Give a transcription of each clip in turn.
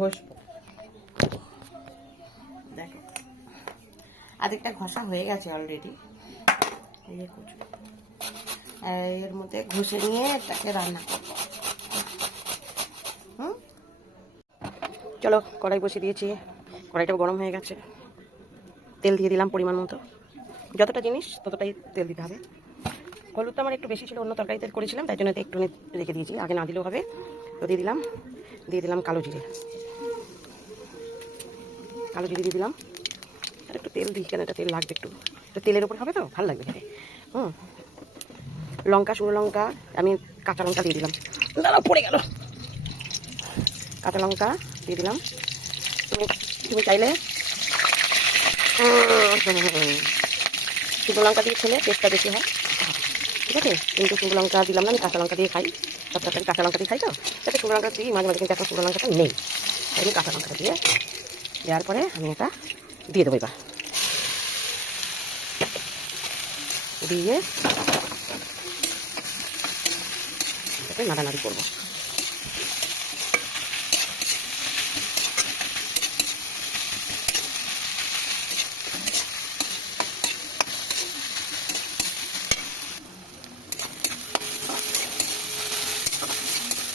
ঘষবো। দেখো। আরেকটা ঘষা হয়ে গেছে অলরেডি এর মধ্যে ঘষে নিয়ে এটাকে রান্না করব। হুম? চলো, কড়াই বসিয়ে দিয়েছি। কড়াইটাও গরম হয়ে গেছে। তেল দিয়ে দিলাম পরিমাণ মতো। যতটা জিনিস, ততটাই তেল দিতে হবে। হলুদটা আমার একটু বেশি ছিল, অন্য তরকারিতে করেছিলাম, তাই জন্য একটু রেখে দিয়েছি। আগে না দিলেও হবে। তো দিয়ে দিলাম দিয়ে দিলাম কালো জিরে। কালো জিরে দিয়ে দিলাম। আর একটু তেল দিই, কেন এটা তেল লাগবে একটু? তো তেলের উপর হবে তো? ভালো লাগবে খেতে। হুম। লঙ্কা, শুকনো লঙ্কা, আমি কাঁচা লঙ্কা দিয়ে দিলাম। দাঁড়াও পড়ে গেল। কাঁচা লঙ্কা দিয়ে দিলাম। তুমি তুমি চাইলে, শুকনো লঙ্কা দিয়ে খেলে টেস্টটা বেশি হয়। ঠিক আছে? কিন্তু শুকনো লঙ্কা দিলাম না, আমি কাঁচা লঙ্কা দিয়ে খাই। সব কাঁচা লঙ্কা দিয়ে খাই তো? যাতে শুকনো লঙ্কা দিই, মাঝে মাঝে কিন্তু এখন শুকনো লঙ্কাটা নেই। আমি কাঁচা লঙ্কাটা দিয়ে দেওয়ার পরে আমি এটা দিয়ে দেবো এবার। দিয়ে এটাকে নাড়ানাড়ি করব।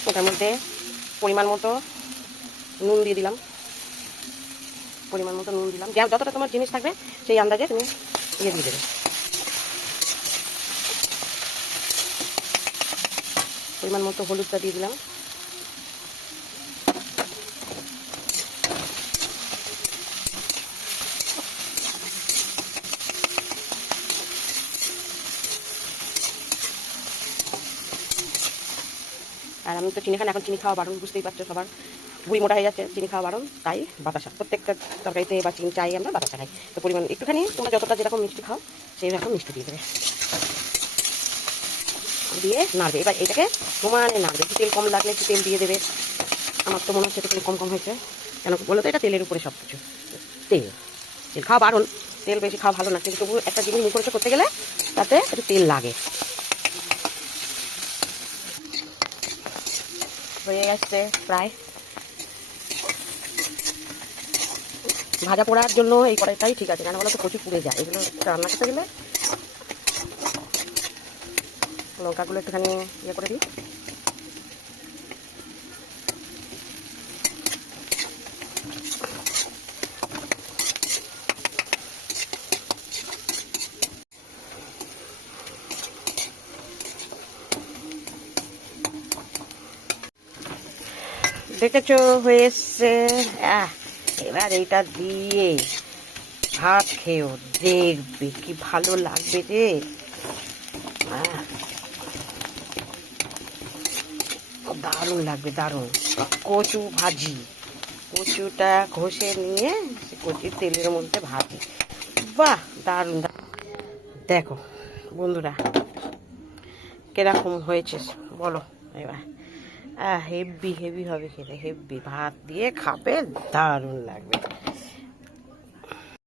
ওটার মধ্যে পরিমাণ মতো নুন দিয়ে দিলাম। পরিমাণ মতো নুন দিলাম। যতটা তোমার জিনিস থাকবে, সেই আন্দাজে তুমি ইয়ে দিয়ে দেবে। পরিমাণ মতো হলুদটা দিয়ে দিলাম। আর আমি তো চিনি খান, এখন চিনি খাওয়া বারণ, বুঝতেই পারছ সবার। বুড়ি মোটা হয়ে যাচ্ছে, চিনি খাওয়া বারণ, তাই বাতাসা। প্রত্যেকটা তরকারিতে বা চিনি চাই আমরা বাতাসা খাই। তো পরিমাণ একটুখানি, তোমরা যতটা যেরকম মিষ্টি খাও, সেই রকম মিষ্টি দিয়ে দেবে। দিয়ে নাড়বে। এবার এটাকে সমানে নাড়বে। একটু তেল কম লাগলে একটু তেল দিয়ে দেবে। আমার তো মনে হচ্ছে তেল কম কম হয়েছে। কেন বলো তো এটা তেলের উপরে সব কিছু তেল। তেল খাওয়া বারণ। তেল বেশি খাওয়া ভালো না। কিন্তু তবু একটা জিনিস মুখরোচক করতে গেলে, তাতে একটু তেল লাগে। হয়ে গেছে প্রায় ভাজা পোড়ার জন্য এই কড়াইটাই ঠিক আছে, কেন বলো তো প্রচুর পুড়ে যায়। এগুলো রান্না করতে গেলে লঙ্কাগুলো একটুখানি ইয়ে করে দিই। দেখেছ, হয়ে এসছে। এবার এইটা দিয়ে ভাত খেয়েও দেখবে কি ভালো লাগবে রে। দারুণ লাগবে, দারুণ। কচু ভাজি। কচুটা ঘষে নিয়ে কচুর তেলের মধ্যে ভাজি বাহ দারুণ। দেখো, বন্ধুরা, কীরকম হয়েছে, বলো এবার। হেভি হেভি হবে খেতে। হেভি ভাত দিয়ে খাবে দারুণ লাগবে।